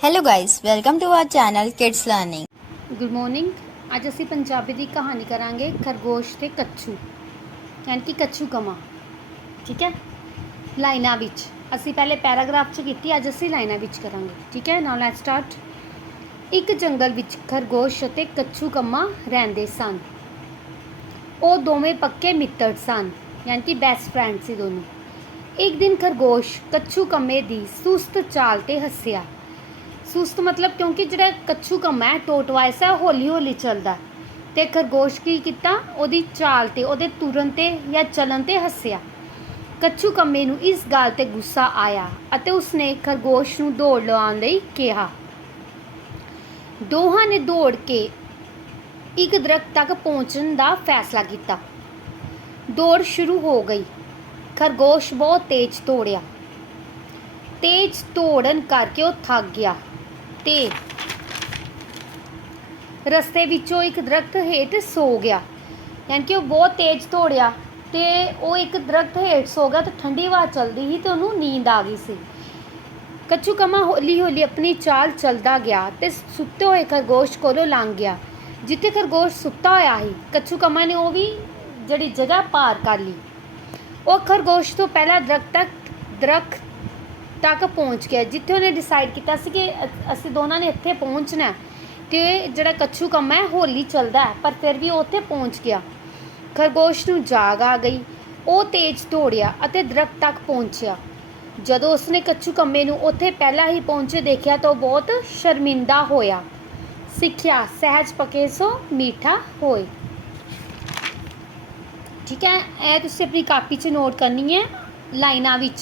Hello guys, welcome to our channel Kids Learning. Good morning ਅੱਜ ਅਸੀਂ ਪੰਜਾਬੀ ਦੀ ਕਹਾਣੀ ਕਰਾਂਗੇ ਖਰਗੋਸ਼ ਤੇ ਕੱਛੂ ਯਾਨੀ ਕਿ ਕੱਛੂ ਕਮਾ। ਠੀਕ ਹੈ? ਲਾਈਨਾਂ ਵਿੱਚ। ਅਸੀਂ ਪਹਿਲੇ ਪੈਰਾਗ੍ਰਾਫ 'ਚ ਕੀਤੀ ਅੱਜ ਅਸੀਂ ਲਾਈਨਾਂ ਵਿੱਚ ਕਰਾਂਗੇ। ਠੀਕ ਹੈ? ਨਾਓ ਲੈਟਸ ਸਟਾਰਟ ਇੱਕ ਜੰਗਲ ਵਿੱਚ ਖਰਗੋਸ਼ ਅਤੇ ਕੱਛੂ ਕੰਮਾ ਰਹਿੰਦੇ ਸਨ। ਉਹ ਦੋਵੇਂ ਪੱਕੇ ਮਿੱਤਰ ਸਨ ਯਾਨੀ ਕਿ ਬੈਸਟ ਫਰੈਂਡ ਸੀ ਦੋਨੋਂ। ਇੱਕ ਦਿਨ ਖਰਗੋਸ਼ ਕੱਛੂ ਕੰਮੇ ਦੀ ਸੁਸਤ ਚਾਲ ਤੇ ਹੱਸਿਆ। ਸੁਸਤ ਮਤਲਬ ਕਿਉਂਕਿ ਜਿਹੜਾ ਕੱਛੂ ਕੰਮਾ ਹੈ, ਟੋਟਵਾਇਸ ਹੈ, ਹੌਲੀ ਹੌਲੀ ਚੱਲਦਾ। ਤੇ ਖਰਗੋਸ਼ ਕੀ ਕੀਤਾ? ਉਹਦੀ ਚਾਲ ਤੇ, ਉਹਦੇ ਤੁਰਨ ਤੇ ਜਾਂ ਚੱਲਣ ਤੇ ਹੱਸਿਆ। ਕੱਛੂ ਕੰਮੇ ਨੂੰ ਇਸ ਗੱਲ ਤੇ ਗੁੱਸਾ ਆਇਆ ਅਤੇ ਉਸਨੇ ਖਰਗੋਸ਼ ਨੂੰ ਦੌੜ ਲਵਾਉਣ ਲਈ ਕਿਹਾ। ਦੋਹਾਂ ਨੇ ਦੌੜ ਕੇ ਇੱਕ ਦਰਖਤ ਤੱਕ ਪਹੁੰਚਣ ਦਾ ਫੈਸਲਾ ਕੀਤਾ। ਦੌੜ ਸ਼ੁਰੂ ਹੋ ਗਈ। ਖਰਗੋਸ਼ ਬਹੁਤ ਤੇਜ਼ ਦੌੜਿਆ। ਤੇਜ਼ ਦੌੜਨ ਕਰਕੇ ਉਹ ਥੱਕ ਗਿਆ। ਤੇ ਰਸਤੇ ਵਿੱਚੋਂ ਇੱਕ ਦਰਖਤ ਹੇਠ ਸੋ ਗਿਆ। ਯਾਨੀ ਕਿ ਉਹ ਬਹੁਤ ਤੇਜ਼ ਦੌੜਿਆ ਤੇ ਉਹ ਇੱਕ ਦਰਖਤ ਹੇਠ ਸੋ ਗਿਆ ਤੇ ਠੰਡੀ ਹਵਾ ਚੱਲਦੀ ਸੀ ਤੇ ਉਹਨੂੰ ਨੀਂਦ ਆ ਗਈ ਸੀ। ਕੱਚੂ ਕਮਾ ਹੌਲੀ ਹੌਲੀ ਆਪਣੀ ਚਾਲ ਚੱਲਦਾ ਗਿਆ ਤੇ ਸੁੱਤੇ ਹੋਏ ਖਰਗੋਸ਼ ਕੋਲੋਂ ਲੰਘ ਗਿਆ, ਜਿੱਥੇ ਖਰਗੋਸ਼ ਸੁੱਤਾ ਹੋਇਆ ਸੀ। ਕੱਚੂ ਕਮਾ ਨੇ ਉਹ ਵੀ ਜਿਹੜੀ ਜਗ੍ਹਾ ਪਾਰ ਕਰ ਲਈ। ਉਹ ਖਰਗੋਸ਼ ਤੋਂ ਪਹਿਲਾਂ ਦਰਖਤ ਤੱਕ ਦਰਖਤ ਤੱਕ ਪਹੁੰਚ ਗਿਆ। ਜਿੱਥੇ ਉਹਨੇ ਡਿਸਾਈਡ ਕੀਤਾ ਸੀ ਕਿ ਅਸੀਂ ਦੋਨਾਂ ਨੇ ਇੱਥੇ ਪਹੁੰਚਣਾ ਹੈ। ਤੇ ਜਿਹੜਾ ਕੱਛੂ ਕੰਮ ਹੈ, ਹੋਲੀ ਚੱਲਦਾ ਹੈ, ਪਰ ਫਿਰ ਵੀ ਉਹ ਉੱਥੇ ਪਹੁੰਚ ਗਿਆ। ਖਰਗੋਸ਼ ਨੂੰ ਜਾਗ ਆ ਗਈ। ਉਹ ਤੇਜ਼ ਦੌੜਿਆ ਅਤੇ ਦਰਖਤ ਤੱਕ ਪਹੁੰਚਿਆ। ਜਦੋਂ ਉਸਨੇ ਕੱਛੂ ਕੰਮੇ ਨੂੰ ਉੱਥੇ ਪਹਿਲਾਂ ਹੀ ਪਹੁੰਚੇ ਦੇਖਿਆ ਤਾਂ ਉਹ ਬਹੁਤ ਸ਼ਰਮਿੰਦਾ ਹੋਇਆ। ਸਿੱਖਿਆ, ਸਹਿਜ ਪਕੇ ਸੋ ਮੀਠਾ ਹੋਏ। ਠੀਕ ਹੈ, ਇਹ ਤੁਸੀਂ ਆਪਣੀ ਕਾਪੀ 'ਚ ਨੋਟ ਕਰਨੀ ਹੈ ਲਾਈਨਾਂ ਵਿੱਚ।